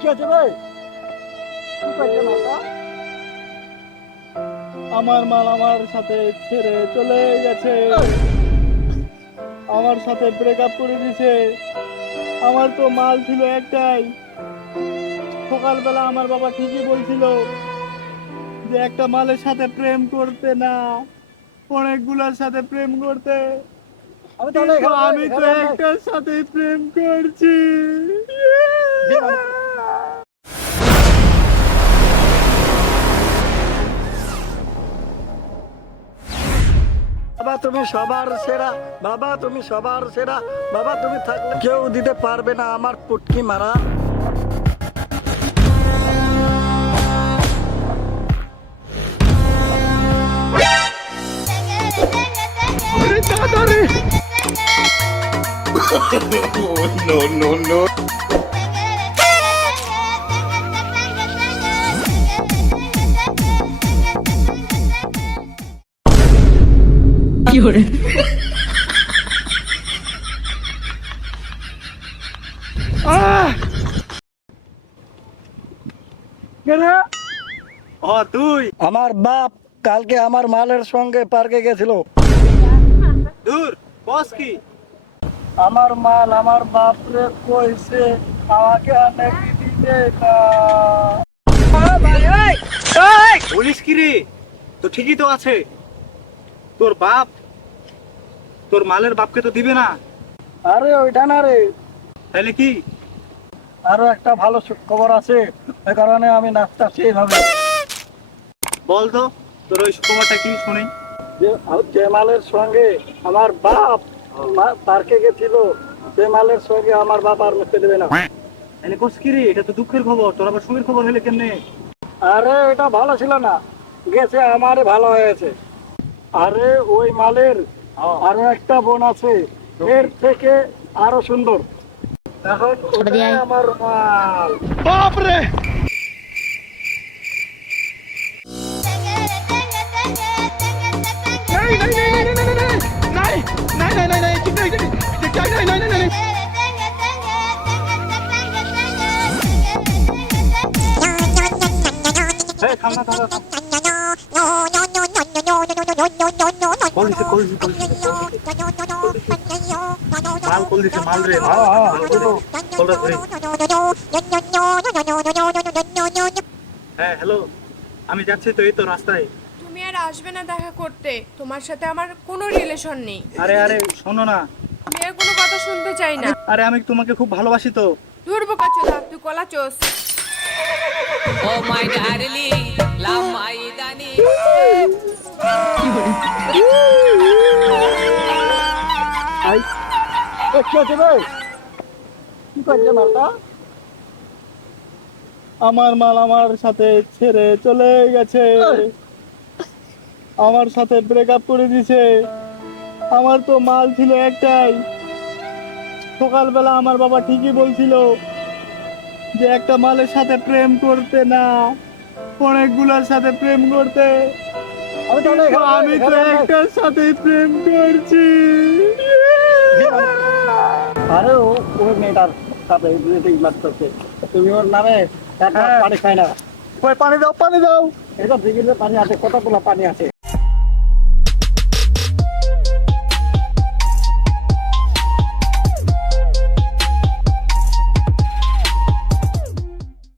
কি আছে ভাই? কি করছে মালটা? আমার মাল আমার সাথে ছেড়ে চলে গেছে, আমার সাথে ব্রেকআপ করে দিয়েছে। আমার তো মাল ছিল একটাই। সকালবেলা আমার বাবা ঠিকই বলছিল যে একটা মালের সাথে প্রেম করতে না, অনেকগুলোর সাথে প্রেম করতে। আমি তাহলে কিন্তু এখানে আমি তো এখানে নাই। একটার সাথে প্রেম করছি। বাবা তুমি সবার সেরা, বাবা তুমি সবার সেরা, বাবা তুমি থাকলে কেউ দিতে পারবে না আমার পুটকি মারা। No, no, no. তুই আমার বাপ কালকে আমার মালের সঙ্গে পার্কে গেছিল। দূর বস কি? আমার মাল আমার বাপরে কইছে আমাকে অনেক দিতে না। বলিস কি রে? তো ঠিকই তো আছে, তোর বাপ তোর মালের বাপকে তো দিবে না। আরে ওইটা না রে, তাহলে কি? আরো একটা ভালো খবর আছে, এ কারণে আমি নাচতেছি এইভাবে। বল তো তোর ওই খবরটা কি শুনি। যে মালের সঙ্গে আমার বাপ পার্কে গেছিল, সে মালের সঙ্গে আমার বাপ আর মিশতে দেবে না। তাহলে কোস কি রে? এটা তো দুঃখের খবর, তোর আবার সুখের খবর হলে কেমনে? আরে এটা ভালো ছিল না, গেছে আমারে ভালো হয়েছে। আরে ওই মালের আরো একটা বোন আছে, এর থেকে আরো সুন্দর। এখন ওটাই আমার মাল। হ্যাঁ থাম না, থাম না, থাম। কল দিছে, কল দিছে, কল দিছে, মাল কল দিছে, মাল রে মাল। মাল কল দিছে, কলটা ধরি। হ্যাঁ হ্যালো, আমি যাচ্ছি তো, এই তো রাস্তায়। তুমি আর আসবে না দেখা করতে, তোমার সাথে আমার কোনো রিলেশন নেই। আরে আরে শোনো না, আমি আর কোনো কথা শুনতে চাই না। আরে আমি তোমাকে খুব ভালোবাসি তো। দূর বোকা চোদা, তুই কলা চোস। Oh my darling, love my darling. কি আছে ভাই? কি করছে মালটা? আমার মাল আমার সাথে ছেড়ে চলে গেছে, আমার সাথে ব্রেকআপ করে দিয়েছে। আমার তো মাল ছিল একটাই। সকালবেলা আমার বাবা ঠিকই বলছিল যে একটা মালের সাথে প্রেম করতে না, অনেকগুলোর সাথে প্রেম করতে। আমি তাহলে কিন্তু আমি তো এখানে নাই। একটার সাথে প্রেম করছি। আরে ওই মেয়েটার সাথে বিয়েতে লাগতেছে, তুমি ওর নামে এক গ্লাস হ্যাঁ। পানি খাই না। ওই পানি দাও, পানি দাও। এটা দিঘিতে পানি আছে, কতগুলো পানি আছে।